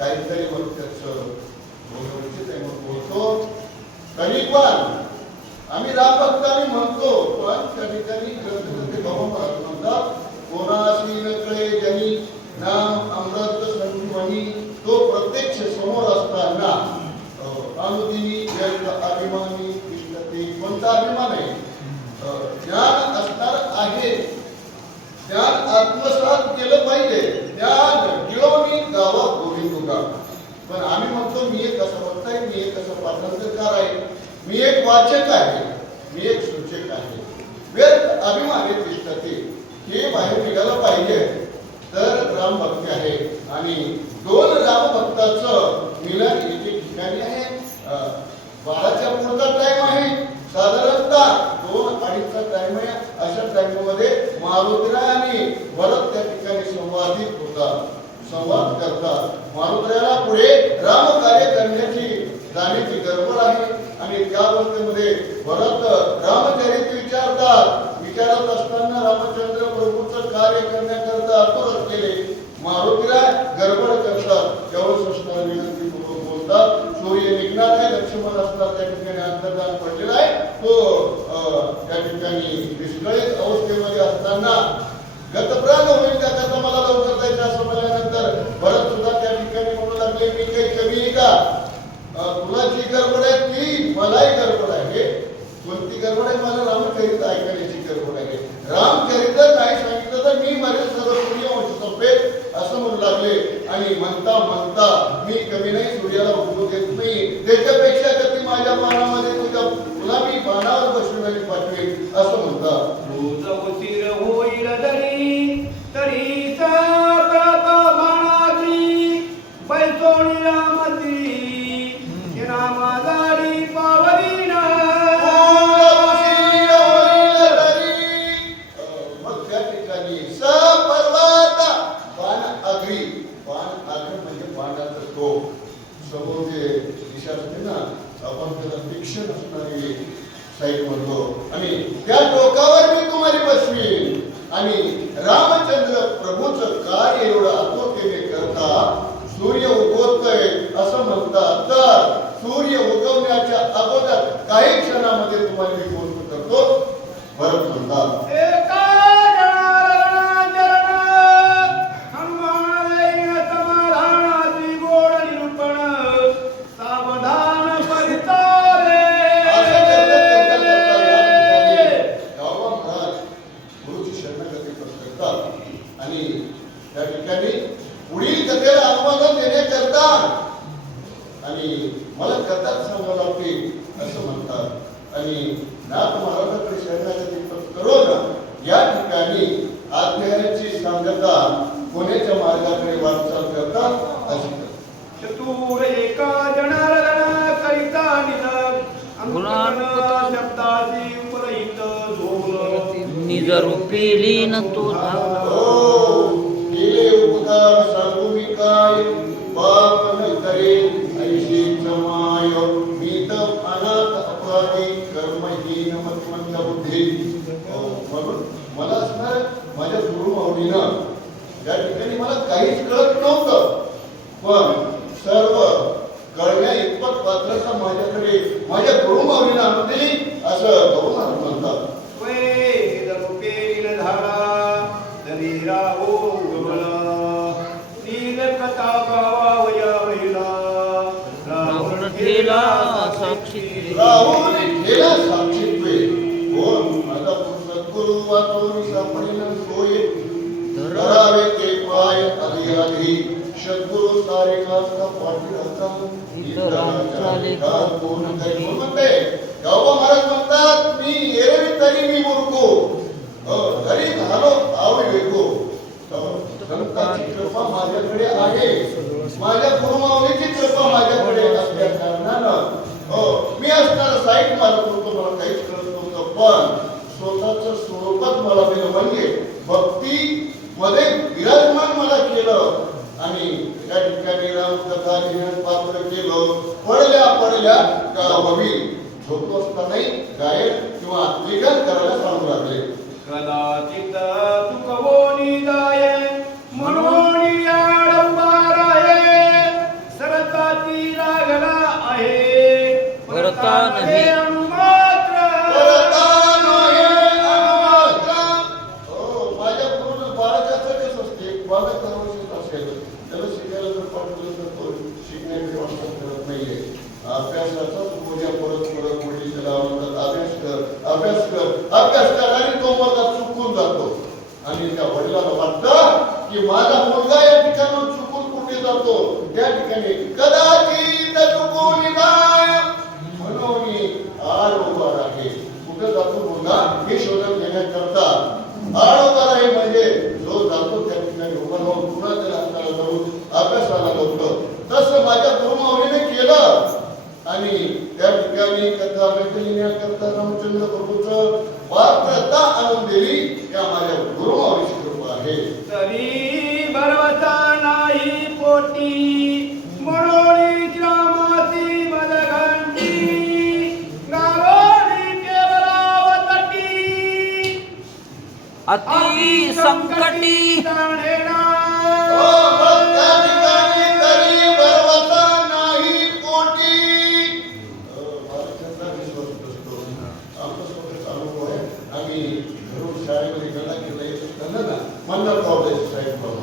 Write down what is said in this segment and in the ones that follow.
काहीतरी त्याचं बोलतो आहे बोलतो. तरी पण आम्ही राम भक्त आम्ही म्हणतो, पण त्या ठिकाणी ग्रंथकर्ते बाबा महाराज म्हणतात, कोणाशी न कळे ज्यांनी नाम अमृत संजीवनी, तो प्रत्यक्ष समोर असताना अनुदिनी व्यक्त अभिमानी विष्णते. कोणता अभिमान आहे? ज्ञान असणार आहे, ज्ञान आत्मसात केलं पाहिजे, ज्ञान गिळवणी गावा गोविंदुका. पण आम्ही म्हणतो मी एक असं वक्ता आहे, मी एक असं पाठांतरकार आहे, मी एक वाचक आहे, मी एक सूचक आहे. व्यर्थ अभिमानी विष्णते हे बाहेर निघालं पाहिजे तर राम भक्ती आहे. आणि दोन राम भक्ताचं मिलन एके ठिकाणी आहे. 12च्या पुढचा टाइम आहे, साधारणतः 2-2.5चा टाइम आहे. अशा टाइम मध्ये मारुतीराय आणि भरत त्या ठिकाणी संवादित होतात, संवाद करतात. मारुतीरायाला पुढे राम कार्य करण्याची जाण्याची गडबड आहे आणि त्या अवस्थेमध्ये भरत रामचरित्र विचारत असताना रामचंद्र प्रभूचं कार्य करण्याकरता आतुर असलेले मारुतीराय गडबड करतात. त्यावेळेस असणारा विनंती पूर्वक बोलतात, सूर्य निघणार आहे, लक्ष्मण असणार त्या ठिकाणी अंतर्धान पडलेला आहे. तो त्या ठिकाणी विस्कळीत अवस्थेमध्ये असताना गतप्राण होईल, त्याकरता मला लवकर जायचं असं म्हणल्यानंतर भरत सुद्धा त्या ठिकाणी म्हणू लागले, मी काही कमी आहे का? तुला जी गडबड आहे ती मलाही गडबड आहे. कोणती गडबड आहे? मला रामचरित्र ऐकण्याची गडबड आहे. रामचरित्र नाही सांगितलं तर मी माझे सर्व सूर्यवंश संपेल असं म्हणू लागले. आणि म्हणता म्हणता मी कमी नाही, सूर्याला उठू देत नाही, त्याच्यापेक्षा कधी माझ्या बाणामध्ये तुला मी बाणावर बसविणारी पाठवेल असं म्हणतात. आणि त्या टोकावर मी तुम्हाला बसवीन. आणि रामचंद्र प्रभूचं कार्य एवढं आतुरतेने करता सूर्य उगवतोय असं म्हणतात. तर सूर्य उगवण्याच्या अगोदर काही क्षणामध्ये तुम्हाला मी गोष्ट करतो. भरत म्हणतात, निजरूपेली न तो केले उपकार सांगू मी काय, बाप न करे ऐशी समाय, मी तर अनाथ अपराधी कर्महीन मतमंद बुद्धी. म्हणून मला असणार माझ्या गुरुमाऊलीनं या ठिकाणी मला काहीच कळत नव्हतं, पण सर्व कळण्या इतपत पात्रता माझ्याकडे माझ्या गुरुमाऊलीनं आणून दिली असं गौरव म्हणतात. राहुल गेला साक्षीत्वे कोण माझा सद्गुरु वाचून सापडीन सोय धरावे ते पाय आधी आधी सद्गुरु सारे कास्ता पाठी राहता लेखा कोण काही म्हणते. गावा महाराज म्हणतात, मी एरवी तरी मी मूर्खो तरी झालो आवी वेगो. संतांची कृपा माझ्याकडे आहे, माझ्या गुरुमाऊलीची कृपा माझ्याकडे असल्या कारणानं मी असणार साईट मारत होतो, मला काहीच कळत नव्हतं. पण स्वतःच स्वरूपात मला दिलं, म्हणजे भक्ती मध्ये विराजमान मला केलं. आणि त्या ठिकाणी रामकथा लिहिण्यास पात्र केलं. पडल्या गावावी झोपतो असतानाही गायन किंवा लेखन करायला सांगू लागले. कदाचित तुकवोनी जाये म्हणून आडंबराये नाही माझ्या गुरुनं बाळकाचं कसं असते, बालक अवस्थेत असेल त्याला शिकायला जर पाठवलं तर तो शिकण्याकडे वाटत करत नाहीये. अभ्यासाचाच बोजा परत परत वडील त्याला म्हणतात अभ्यास कर अभ्यास कर अभ्यास कर, आणि तो वर्गात चुकून जातो. आणि त्या वडिलाला वाटतं की माझा मुलगा या ठिकाणी चुकून कुठे जातो, त्या ठिकाणी कदाचित चुकून जाय म्हणून आड उभा आहे. कुठे जातो मुलगा हे शोधून घेण्याकरता आड उभा आहे, म्हणजे जो जातो त्या ठिकाणी उभा राहून पुन्हा त्याला हाताला धरून अभ्यासाला लावतो. तसं माझ्या गुरुमाऊलीने केलं आणि त्या ठिकाणी कथा मैत्रिण्याकरता रामचंद्र प्रभूचं पात्रता आणून दिली. त्या माझ्या गुरुमाऊलीची कृपा आहे. तरी भरवसा नाही पोटी म्हणून रामाची बदघंटी गावोनी केवलावतटी अति संकटी जाणेना त्या ठिकाणी तरी भरवसा नाही पोटी. बालकांचा विश्वास असतो. आमचा स्वतःचा अनुभव आहे. आम्ही घरून शाळेमध्ये गणा केला येत असताना ना मन्नत पावसायचे साहेब बाबा,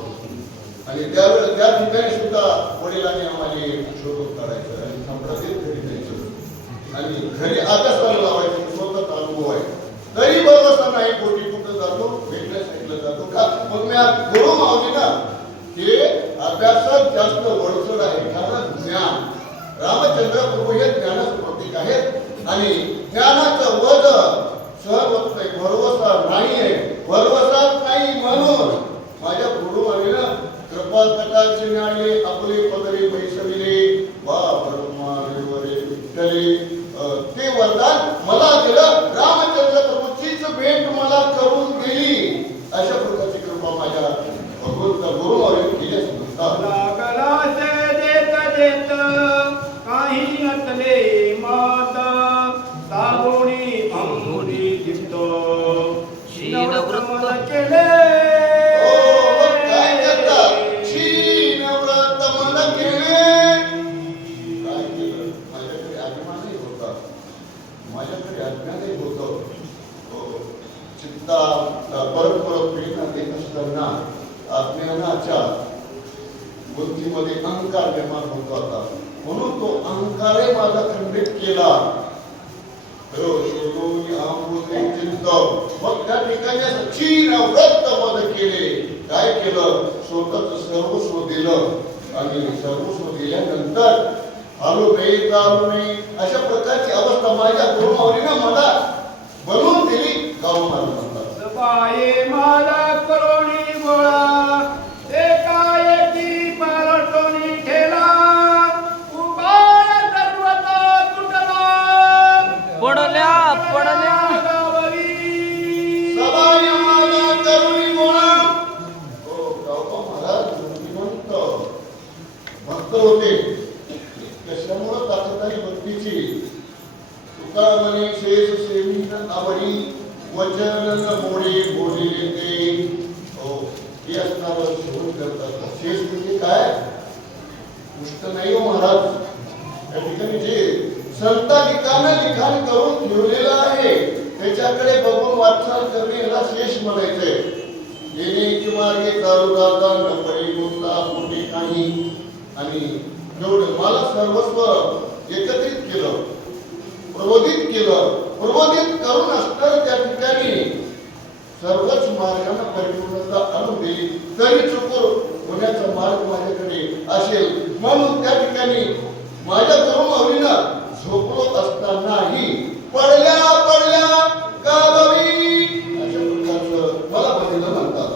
आणि त्यावेळेस त्या ठिकाणी सुद्धा वडिलांनी आम्हाला शोधून काढायचं आणि संप्रदाय घरी द्यायचं आणि घरी अभ्यासाला लावायचं. स्वतःचा अनुभव आहे. तरी भरवसा नाही पोटी. कुठं जातो वेगळ्या साईडला जातो का, मग मी गुरु मावली ना हे अभ्यासात जास्त वडचड आहे. कारण ज्ञान रामचंद्र प्रभू हे ज्ञानाचं प्रतीक आहेत आणि ज्ञानाचं वज सहज होत नाही. भरवसा नाही आहे, भरवसाच नाही. म्हणून माझ्या गुरुमानीनं कृपा कटाक्ष मिळाले आपले पदरी पैसविले वा ब्रह्मा विवरे विठ्ठले ते वरदान मला दिलं. रामचंद्र प्रभूचीच भेट मला करून गेली. अशा प्रकारची कृपा माझ्या भगवंत गुरुमाऊलीने केली असं म्हणतात. लागलासे देत देत काही अतले मात साबुणी अंगुली दिसतो शीनवृत्त केले. काय करतात? शीन व्रत मन केले. काय केलं? माझ्याकडे अभिमानही होता, माझ्याकडे अज्ञानही होतं. चित्ता परत परत प्रेरणा देत असताना अज्ञानाच्या बुद्धीमध्ये अहंकार निर्माण होत होता. म्हणून तो अहंकारही माझा खंडित केला. मग त्या ठिकाणी क्षीण व्रत मद केले. काय केलं? स्वतःच सर्वस्व दिलं आणि सर्वस्व दिल्यानंतर आलो नाही चालू नाही अशा प्रकारची अवस्था माझ्या गुरुमाऊलीनं मला बनवून दिली. गाव मला म्हणतात बाये मला करोणी गोळा एकाएकी पालटोनी ठेला उपाय सर्वता तुटला पडल्या पडल्या गावरी सबाई मला करुणी गोळा. हो गावबा महाराज बुद्धिमंत भक्त होते. कशामुळं दाखवतारी भक्तीची. तुका म्हणे शेष सेवीन आवडी वचन मोडे बोलिले ते. हो हे असणारं शोध करतात. शेष म्हणजे काय? गोष्ट नाही हो महाराज. त्या ठिकाणी जे संतानिकानं लिखाण करून ठेवलेलं आहे त्याच्याकडे बघून वाटचाल करणे याला शेष म्हणायचंय. येण्याची मार्गे चालू जाता न पडे कोणता कुठे काही. आणि एवढं मला सर्वस्व एकत्रित केलं, प्रबोधित केलं. प्रबोधित करून असताना त्या ठिकाणी सर्वच मार्गाने परिपूर्णता आणून दिली. तरी चुकून होण्याचा मार्ग माझ्याकडे असेल म्हणून त्या ठिकाणी माझ्या गुरुमाऊलीनं झोपलो असतानाही पडल्या पडल्या गावी अशा प्रकारचं मला बघितलं म्हणतात.